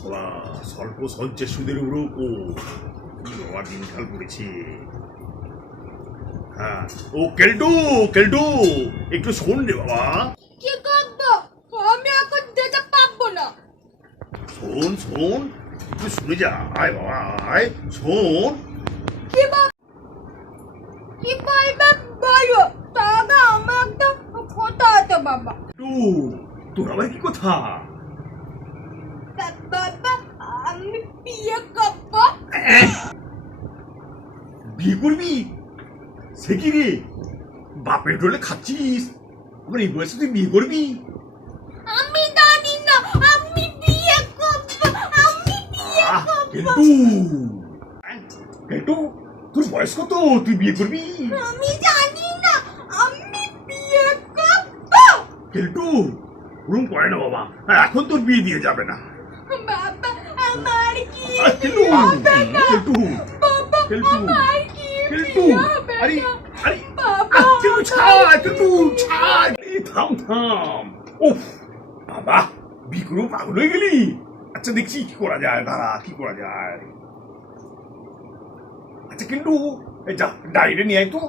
স্বল্প সঞ্চয় সুদের উপরেও বাবা দিনকাল পড়েছে। হ্যাঁ, ও কেলটু কেলটু, একটু শোন রে বাবা। কি করবো? আমি এখন যেতে পারবো না। শোন শোন, একটু শুনে যা, আয় বাবা আয়, শোন। কি বলবে বলো, তবে আমার একটা কথা আছে বাবা। তোর আবার কি কথা? বাবা, আমি বিয়ে করবো। বিয়ে করবি? সে কি রে, বাপের ডোলে খাচ্ছিস, আমার এই বয়সে তুই বিয়ে করবি? আমি জানি না, আমি বিয়ে করবো, আমি বিয়ে করবো। কেলটু কেলটু, তোর বয়স কত, তুই বিয়ে করবি? আমি জানি না, আমি বিয়ে করবো। কেলটু, ওরকম করে না বাবা, এখন তোর বিয়ে দিয়ে যাবে না। বাবা, আমার কি কেলটু হবে না? কেলটু বাবা, কেলটু আমার কি কেলটু, বিয়ে হবে আরে না? আরে বাবা, কেলটু ছাড়, কেলটু ছাড়, এই থাম থাম। উফ বাবা, বিক্রম পাগল হয়ে গেলি। আচ্ছা দেখছি কি করা যায়, দাঁড়া কি করা যায়। আচ্ছা কিন্তু এই যা ডায়েরি নিয়ে আয় তো।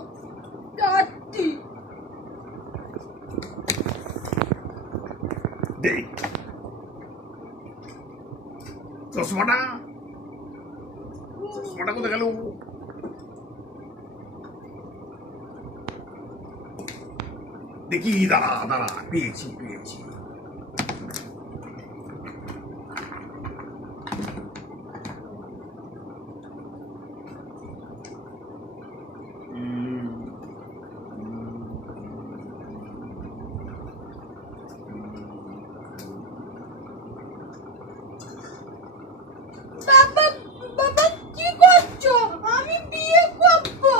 যাচ্ছি। দেখ চশমাটা, চশমাটা কোথায় গেল? দেখি, দাঁড়া দাঁড়া, পেয়েছি পেয়েছি। বাবা, বাবা কি করছো? আমি বিয়ে করবো,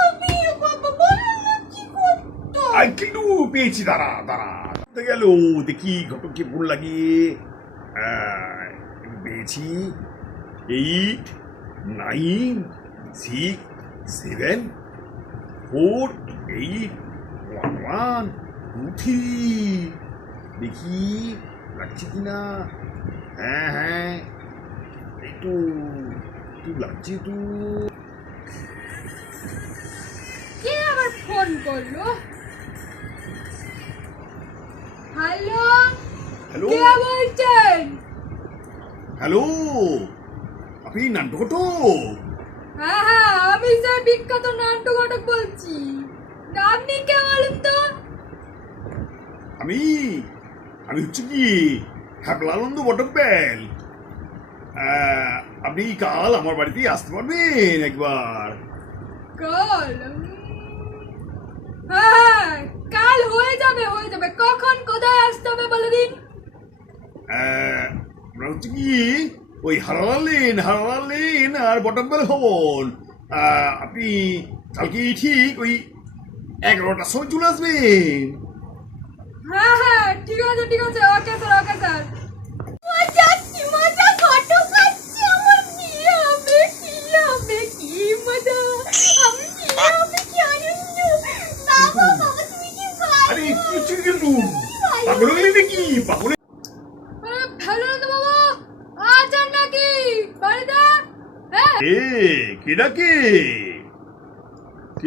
আমি বিয়ে করবো, বলো না কি করছো? আই কিন্তু পেয়েছি, দাঁড়া দাঁড়া, কোথায় গেল? দেখি ঘটককে ফোন লাগিয়ে পেয়েছি। 8 9 6 7 4 8 1 1 2 3। দেখি লাগছে কিনা। হ্যাঁ হ্যাঁ, একটু একটু লাগছে তো। কে আবার ফোন করলো? হ্যালো, হ্যালো কে বলছেন? হ্যালো, আপনি নান্টু ঘটক? হ্যাঁ হ্যাঁ, আমি সেই বিখ্যাত নান্টু ঘটক বলছি। আপনি কে বলুন তো? আমি আমি হচ্ছে কি হ্যাপলানন্দ বটব্যাল। আপনি কাল আমার বাড়িতে আসতে পারবেন একবার? কাল? হ্যাঁ, কাল হয়ে যাবে হয়ে যাবে। কখন কোথায় আসতে হবে বলে দিন। আমরা হচ্ছে কি ওই হারালা লেন আর বটব্যাল ভবন। আপনি কালকে ঠিক ওই 11টার সময় চলে আসবেন। হ্যাঁ হ্যাঁ, ঠিক আছে ঠিক আছে, ওকে স্যার ওকে স্যার। মজা কি মজা, ঘটক আসছে, আমার বিয়ে হবে, কি হবে, কি মজা, আমি বিয়ে হবে, কি আনন্দ। বাবা বাবা, তুমি কি আরে ভালো? কি হচ্ছে কিন্তু, পাগল হয়ে গেলি নাকি? পাগল ভালো না তো বাবা, আছেন নাকি বাড়িতে? হ্যাঁ, কে ডাকে?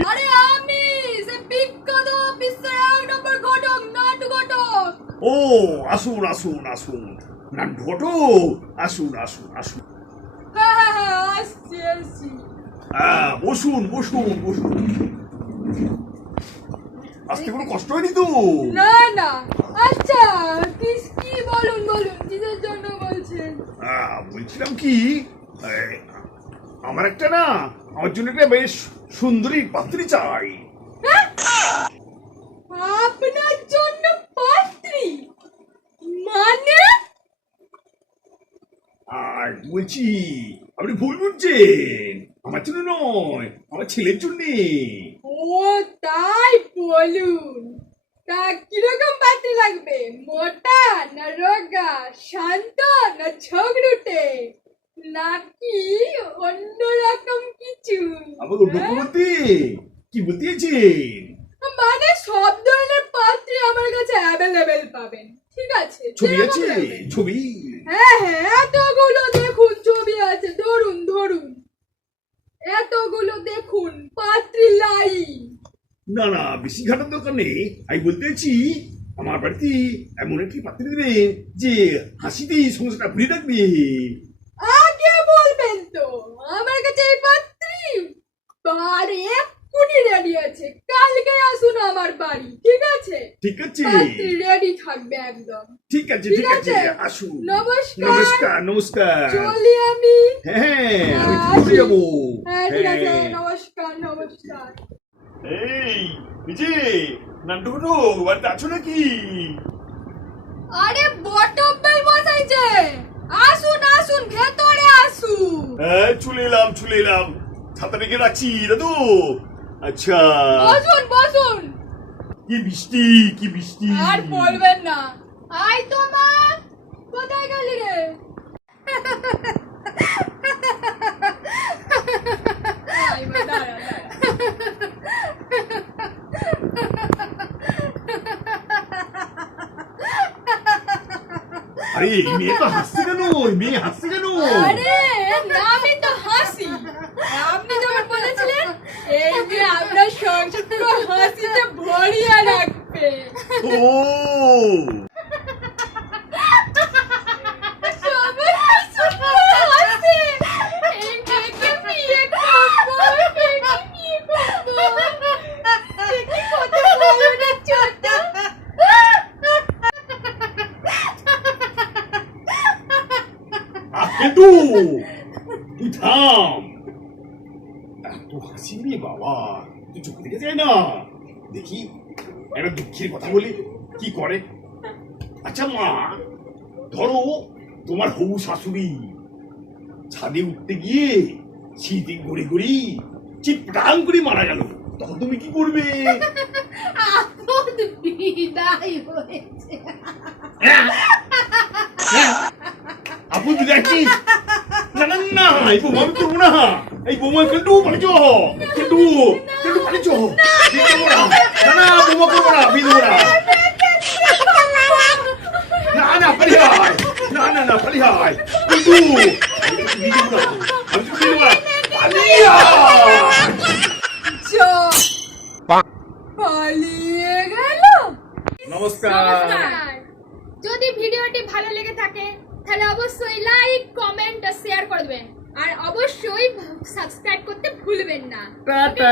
আরে আমি সে বিখ্যাত বিশ্বের 1 নম্বর ঘটক, নান্টু ঘটক। ও আসুন আসুন আসুন, নান্টু ঘটক, আসুন আসুন আসুন। হ্যাঁ হ্যাঁ হ্যাঁ, আসছি আসছি। বসুন বসুন বসুন। আসতে কোনো কষ্ট হয়নি তো? না না, আচ্ছা কি কি বলুন বলুন, কিসের জন্য বলছেন? বলছিলাম কি, এই, আমার একটা না, আমার জন্য একটা বেশ সুন্দরী পাত্রী চাই। হ্যাঁ? আপনার জন্য পাত্রী? মানে? আর বলছি, আপনি ভুল বুঝছেন, আমার জন্য নয়, আমার ছেলের জন্যে। ও তাই বলুন। তা কিরকম পাত্রী লাগবে? মোটা না রোগা, শান্ত না ঝগড়ুটে, নাকি অন্যরকম কিছু? আবার অন্যরকম বলতে কি বলতে চাইছেন? মানে সব ধরনের পাত্রী আমার কাছে অ্যাভেলেবেল পাবেন, ঠিক আছে? ছবি যেরকম আছে? লাগবে। ছবি? হ্যাঁ হ্যাঁ, এত দরকার নেই, আমি বলতে চাইছি আমার বাড়িতে এমন একটি পাত্রী দেবে যে হাসিতেই সংসারটা ভরে রাখবে। আগে বলবেন তো, আমার কাছে এই পাত্রী বাড়ি এক্ষুনি রেডি আছে, কালকে আসুন আমার বাড়ি, ঠিক আছে? ঠিক আছে, পাত্রী রেডি থাকবে একদম। ঠিক আছে, ঠিক আছে, আসুন। নমস্কার। নমস্কার, নমস্কার। চলি আমি। হ্যাঁ, আমি আসি। চলে যাবো। হ্যাঁ, ঠিক আছে, হ্যাঁ। নমস্কার, নমস্কার। এই নিচে নান্টু বাড়িতে আছো নাকি? আরে বটব্বেল মশাই যে, আসুন আসুন, ভেতরে আসুন। হ্যাঁ, চলে এলাম ছাতা রেখে রাখছি দাদু। আচ্ছা, বসুন বসুন। কি বৃষ্টি আর বলবেন না। আই তো মা, কোথায় গেলি রে? আই মা, দাঁড়া, দাঁড়া। আরে এই মেয়ে তো হাসছে কেন? আরে নামই তো হাসি। আপনি যখন বলেছিলেন এই যে আপনার সংসারটা হাসিতে ভরিয়ে রাখবে। ও সবাই হাসছে, হাসছে। এই মেয়েকে বিয়ে করবো, মেয়েকে বিয়ে করবো। দেখি কত বড় ছোট। কিন্তু তুই থাম, এত হাসি নিয়ে বাবা তুই চোখ দেখে যায় না। দেখি একটা দুঃখের কথা বলি, কি করে। আচ্ছা মা, ধরো তোমার হবু শাশুড়ি ছাদে উঠতে গিয়ে শীতে গড়ি চিৎকার করে মারা গেল, তখন তুমি কি করবে? আপদ বিদায় হয়েছে। আপু তুই দেখছিস? না এই বৌমা আমি করবো না, এই বৌমা কিন্তু পালিছ, কিন্তু পালিছ না, বৌমা করবো না, বিয়ে দেবো না, পালি হয় না, পালি হয় কিন্তু বিয়ে দেবো না, আমি তো বিয়ে দেবো না, পালি হয়। পালিয়ে গেল। নমস্কার। যদি ভিডিওটি ভালো লেগে থাকে তাহলে অবশ্যই লাইক, কমেন্ট আর শেয়ার করে দেবেন, আর অবশ্যই সাবস্ক্রাইব করতে ভুলবেন না। টাটা।